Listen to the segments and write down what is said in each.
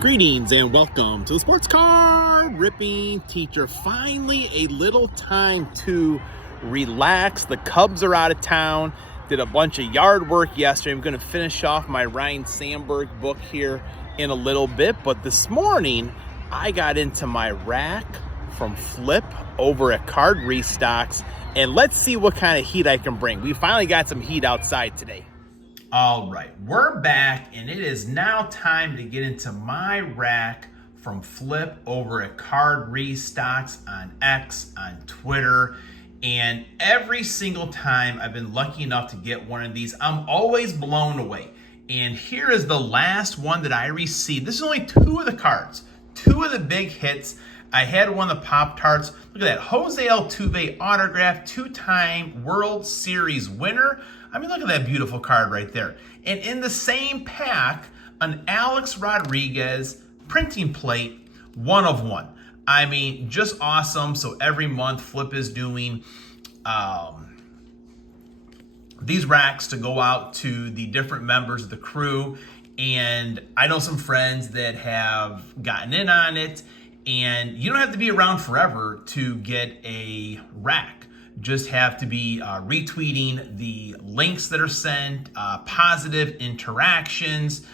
Greetings and welcome to the Sports Car Ripping Teacher. Finally, a little time to relax. The Cubs are out of town. Did a bunch of yard work yesterday. I'm going to finish off my Ryan Sandberg book here in a little bit. But this morning, I got into my RAK from Frip over at Card Restocks. And let's see what kind of heat I can bring. We finally got some heat outside today. All right, we're back, and it is now time to get into my RAK from Frip over at Card Restocks on X, on Twitter. And every single time I've been lucky enough to get one of these, I'm always blown away. And here is the last one that I received. This is only two of the cards, two of the big hits. I had one of the Pop-Tarts. Look at that, Jose Altuve autograph, two-time World Series winner. I mean, look at that beautiful card right there. And in the same pack, an Alex Rodriguez printing plate, 1 of 1. I mean, just awesome. So every month, Frip is doing these racks to go out to the different members of the crew. And I know some friends that have gotten in on it. And you don't have to be around forever to get a rack. Just have to be retweeting the links that are sent, positive interactions,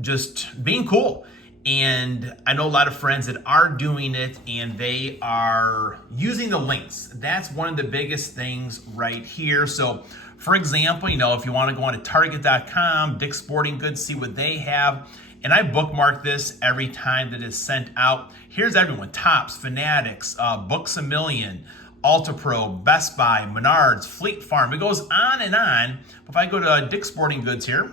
just being cool. And I know a lot of friends that are doing it and they are using the links. That's one of the biggest things right here. So for example, you know, if you want to go on to Target.com, Dick's Sporting Goods, see what they have. And I bookmark this every time that it's sent out. Here's everyone: Topps, Fanatics, Books A Million, Ultra Pro, Best Buy, Menards, Fleet Farm. It goes on and on. If I go to Dick's Sporting Goods here,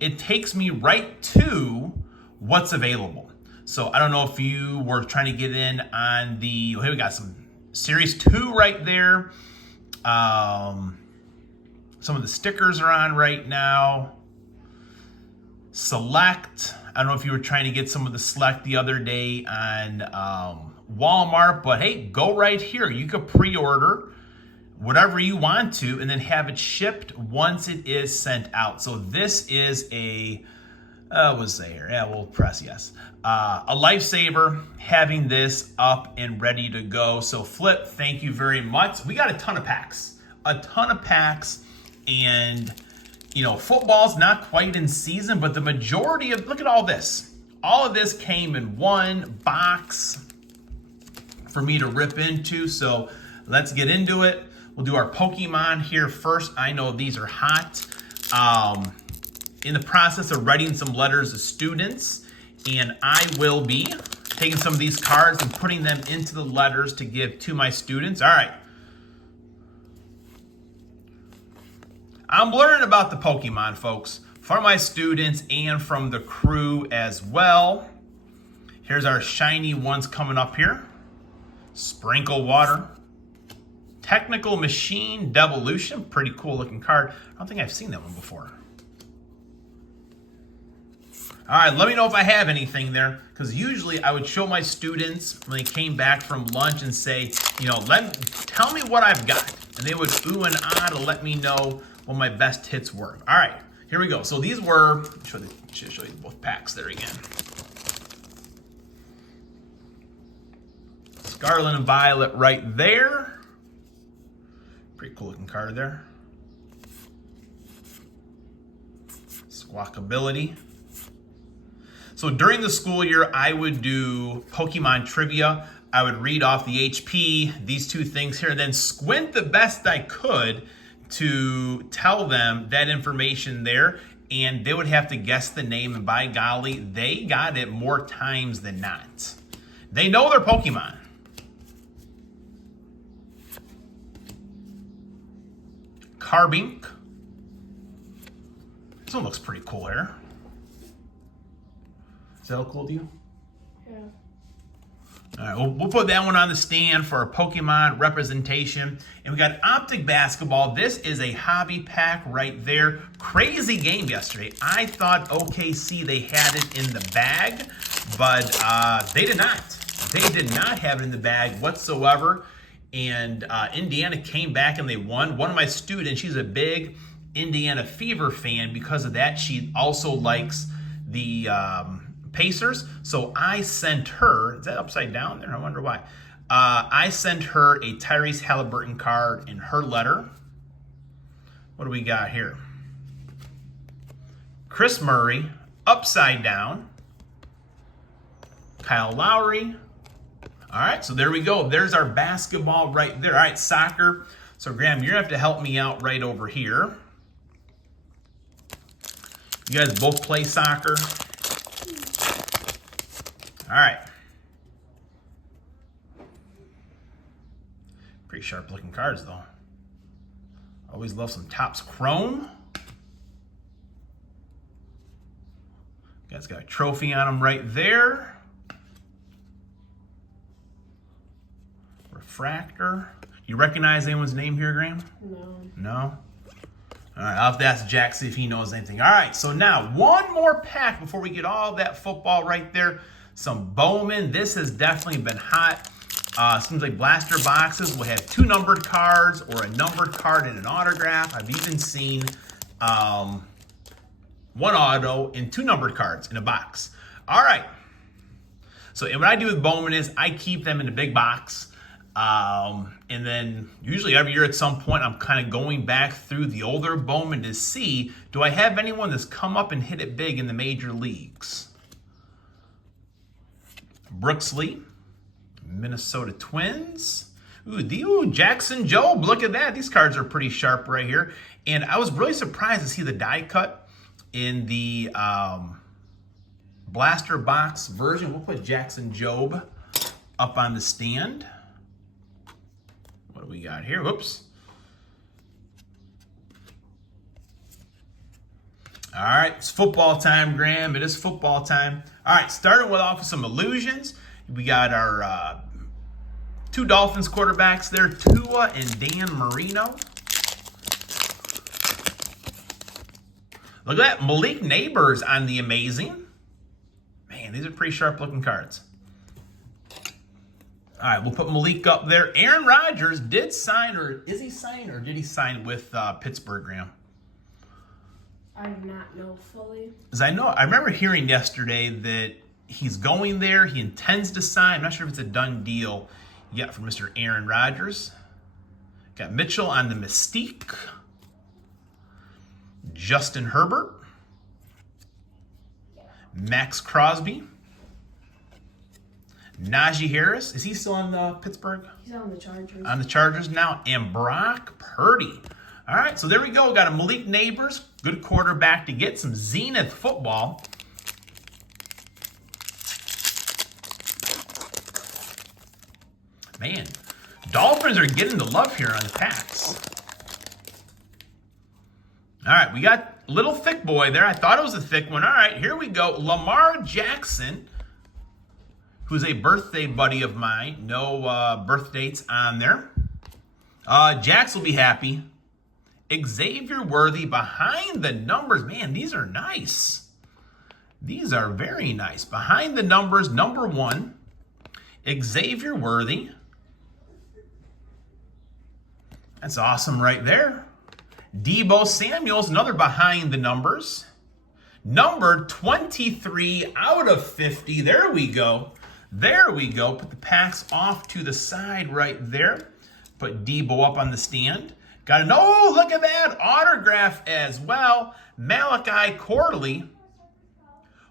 it takes me right to what's available. So I don't know if you were trying to get in on the, here we got some Series 2 right there. Some of the stickers are on right now. Select, I don't know if you were trying to get some of the Select the other day on Walmart, but hey, go right here. You could pre-order whatever you want to and then have it shipped once it is sent out. So this is a, we'll say here, yeah, we'll press yes. A lifesaver having this up and ready to go. So Frip, thank you very much. We got a ton of packs, and you know, football's not quite in season, but the majority of, look at all this. All of this came in one box for me to rip into. So let's get into it. We'll do our Pokemon here first. I know these are hot. In the process of writing some letters to students, and I will be taking some of these cards and putting them into the letters to give to my students. All right. I'm learning about the Pokemon, folks, from my students and from the crew as well. Here's our shiny ones coming up here. Sprinkle Water. Technical Machine Devolution. Pretty cool looking card. I don't think I've seen that one before. All right, let me know if I have anything there, because usually I would show my students when they came back from lunch and say, you know, tell me what I've got. And they would ooh and ah to let me know what my best hits were. All right, here we go. So these were, show you both packs there again. Scarlet and Violet right there. Pretty cool looking card there. Squawkability. So during the school year, I would do Pokemon trivia. I would read off the HP, these two things here, and then squint the best I could to tell them that information there, and they would have to guess the name, and by golly, they got it more times than not. They know their Pokemon. Carbink. This one looks pretty cool here. Is that all cool to you? Yeah. All right, we'll put that one on the stand for our Pokemon representation. And we got Optic Basketball. This is a hobby pack right there. Crazy game yesterday. I thought OKC, they had it in the bag, but they did not. They did not have it in the bag whatsoever. And Indiana came back and they won. One of my students, she's a big Indiana Fever fan. Because of that, she also likes the Pacers. So I sent her, is that upside down there? I wonder why. I sent her a Tyrese Halliburton card in her letter. What do we got here? Chris Murray, upside down. Kyle Lowry. All right, so there we go. There's our basketball right there. All right, soccer. So, Graham, you're going to have to help me out right over here. You guys both play soccer? All right. Pretty sharp looking cards, though. Always love some Topps Chrome. Guys got a trophy on them right there. Refractor. You recognize anyone's name here, Graham? No. No? All right, I'll have to ask Jack, see if he knows anything. All right, so now one more pack before we get all that football right there. Some Bowman. This has definitely been hot. Seems like blaster boxes will have 2 numbered cards or a numbered card and an autograph. I've even seen 1 auto and 2 numbered cards in a box. All right. So what I do with Bowman is I keep them in a big box. And then usually every year at some point, I'm kind of going back through the older Bowman to see, do I have anyone that's come up and hit it big in the major leagues? Brooks Lee, Minnesota Twins. Ooh, Jackson Jobe, look at that. These cards are pretty sharp right here. And I was really surprised to see the die cut in the blaster box version. We'll put Jackson Jobe up on the stand. What do we got here? Whoops. All right, it's football time, Graham. It is football time. All right, starting off with some illusions. We got our 2 Dolphins quarterbacks there, Tua and Dan Marino. Look at that, Malik Neighbors on the amazing. Man, these are pretty sharp looking cards. All right, we'll put Malik up there. Aaron Rodgers did sign, or is he signed, or did he sign with Pittsburgh, Graham? I do not know fully. Because I remember hearing yesterday that he's going there. He intends to sign. I'm not sure if it's a done deal yet for Mr. Aaron Rodgers. Got Mitchell on the Mystique. Justin Herbert. Max Crosby. Najee Harris. Is he still on Pittsburgh? He's on the Chargers. On the Chargers now. And Brock Purdy. All right, so there we go. Got a Malik Neighbors. Good quarterback to get some Zenith football. Man, Dolphins are getting the love here on the packs. All right, we got a little thick boy there. I thought it was a thick one. All right, here we go. Lamar Jackson, who's a birthday buddy of mine. No birth dates on there. Jax will be happy. Xavier Worthy behind the numbers. Man, these are nice. These are very nice. Behind the numbers, number 1, Xavier Worthy. That's awesome right there. Deebo Samuel's another behind the numbers. Number 23 out of 50. There we go. There we go. Put the packs off to the side right there. Put Deebo up on the stand. Got an, oh, look at that. Autograph as well. Malachi Corley.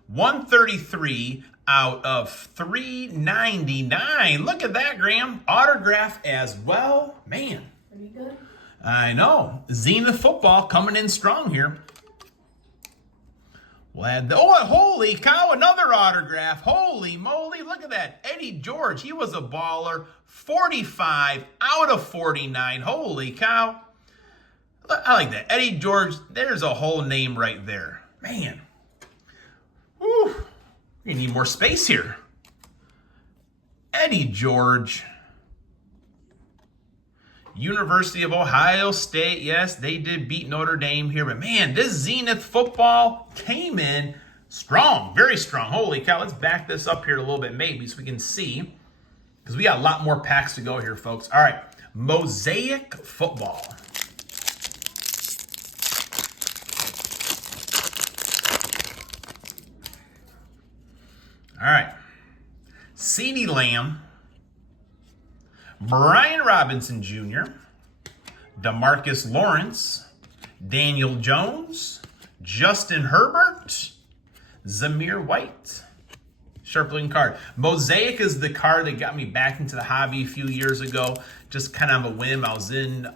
133 out of 399. Look at that, Graham. Autograph as well. Man. Pretty good. I know. Zenith football coming in strong here. We'll add the, oh, holy cow, another autograph. Holy moly, look at that. Eddie George, he was a baller. 45 out of 49. Holy cow. I like that. Eddie George, there's a whole name right there. Man. Whew. We need more space here. Eddie George. University of Ohio State, yes, they did beat Notre Dame here. But man, this Zenith football came in strong, very strong. Holy cow, let's back this up here a little bit maybe so we can see. Because we got a lot more packs to go here, folks. All right, Mosaic football. All right. CeeDee Lamb, Brian Robinson Jr., DeMarcus Lawrence, Daniel Jones, Justin Herbert, Zamir White. Sharp looking card. Mosaic is the card that got me back into the hobby a few years ago. Just kind of a whim. I was in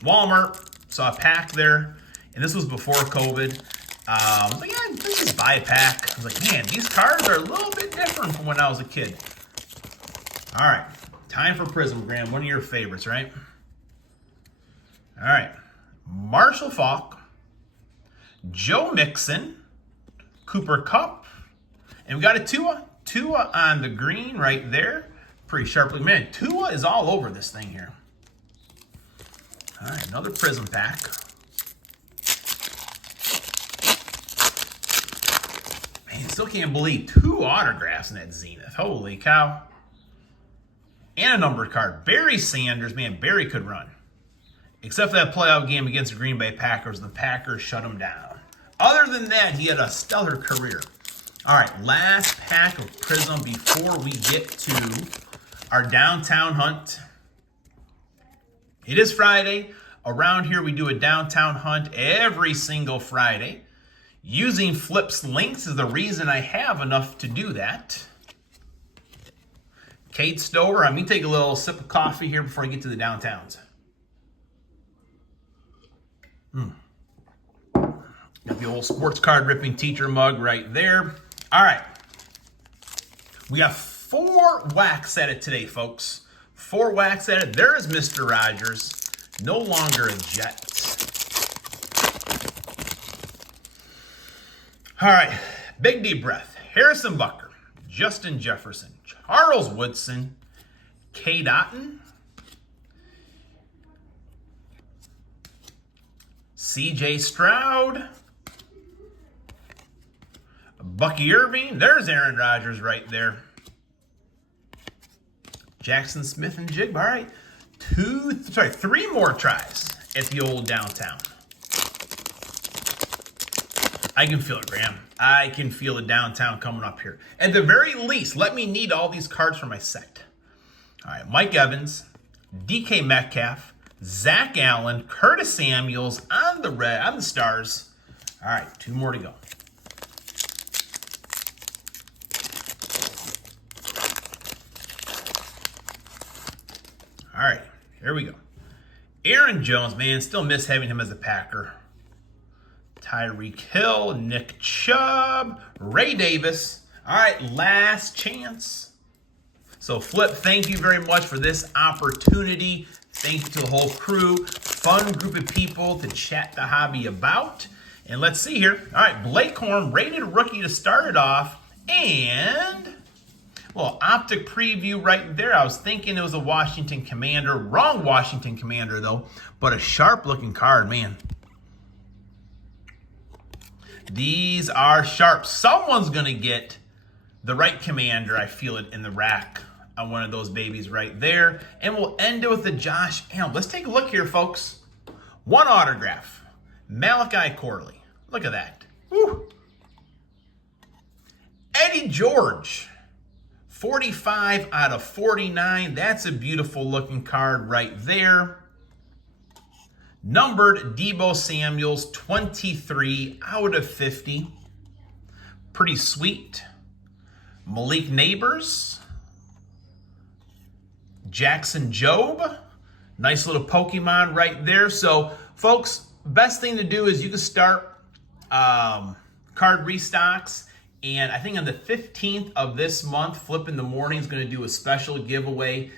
Walmart, saw a pack there, and this was before COVID. I was like, yeah, let's just buy a pack. I was like, man, these cards are a little bit different from when I was a kid. All right, time for Prism, Graham. One of your favorites, right? All right, Marshall Faulk, Joe Mixon, Cooper Kupp, and we got a Tua on the green right there. Pretty sharply. Man, Tua is all over this thing here. All right, another Prism pack. Man, still can't believe 2 autographs in that Zenith. Holy cow. And a numbered card. Barry Sanders. Man, Barry could run. Except for that playoff game against the Green Bay Packers. The Packers shut him down. Other than that, he had a stellar career. All right, last pack of Prism before we get to our downtown hunt. It is Friday. Around here, we do a downtown hunt every single Friday. Using Flip's links is the reason I have enough to do that. Kate Stover, let me take a little sip of coffee here before I get to the downtowns. Got the old sports card ripping teacher mug right there. All right. We got 4 whacks at it today, folks. 4 whacks at it. There is Mr. Rogers. No longer a Jet. All right. Big deep breath. Harrison Bucker, Justin Jefferson, Charles Woodson, K. Dotton, C.J. Stroud, Bucky Irving. There's Aaron Rodgers right there. Jackson Smith and Jigba. All right. 3 more tries at the old downtown. I can feel it, Graham. I can feel the downtown coming up here. At the very least, let me need all these cards for my set. All right. Mike Evans, DK Metcalf, Zach Allen, Curtis Samuels on the stars. All right. 2 more to go. All right, here we go. Aaron Jones, man, still miss having him as a Packer. Tyreek Hill, Nick Chubb, Ray Davis. All right, last chance. So, Flip, thank you very much for this opportunity. Thank you to the whole crew. Fun group of people to chat the hobby about. And let's see here. All right, Blake Horn, rated rookie to start it off. And, well, optic preview right there. I was thinking it was a Washington Commander. Wrong Washington Commander, though. But a sharp-looking card, man. These are sharp. Someone's going to get the right Commander. I feel it in the rack on one of those babies right there. And we'll end it with the Josh Allen. Let's take a look here, folks. 1 autograph. Malachi Corley. Look at that. Woo. Eddie George. 45 out of 49. That's a beautiful looking card right there. Numbered Deebo Samuels, 23 out of 50. Pretty sweet. Malik Neighbors. Jackson Jobe. Nice little Pokemon right there. So, folks, best thing to do is you can start card restocks. And I think on the 15th of this month, Flip in the Morning is going to do a special giveaway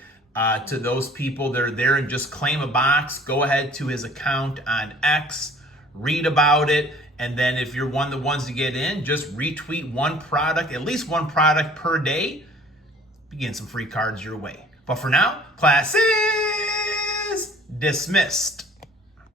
to those people that are there and just claim a box. Go ahead to his account on X, read about it, and then if you're one of the ones to get in, just retweet one product, at least one product per day. Begin some free cards your way. But for now, class is dismissed.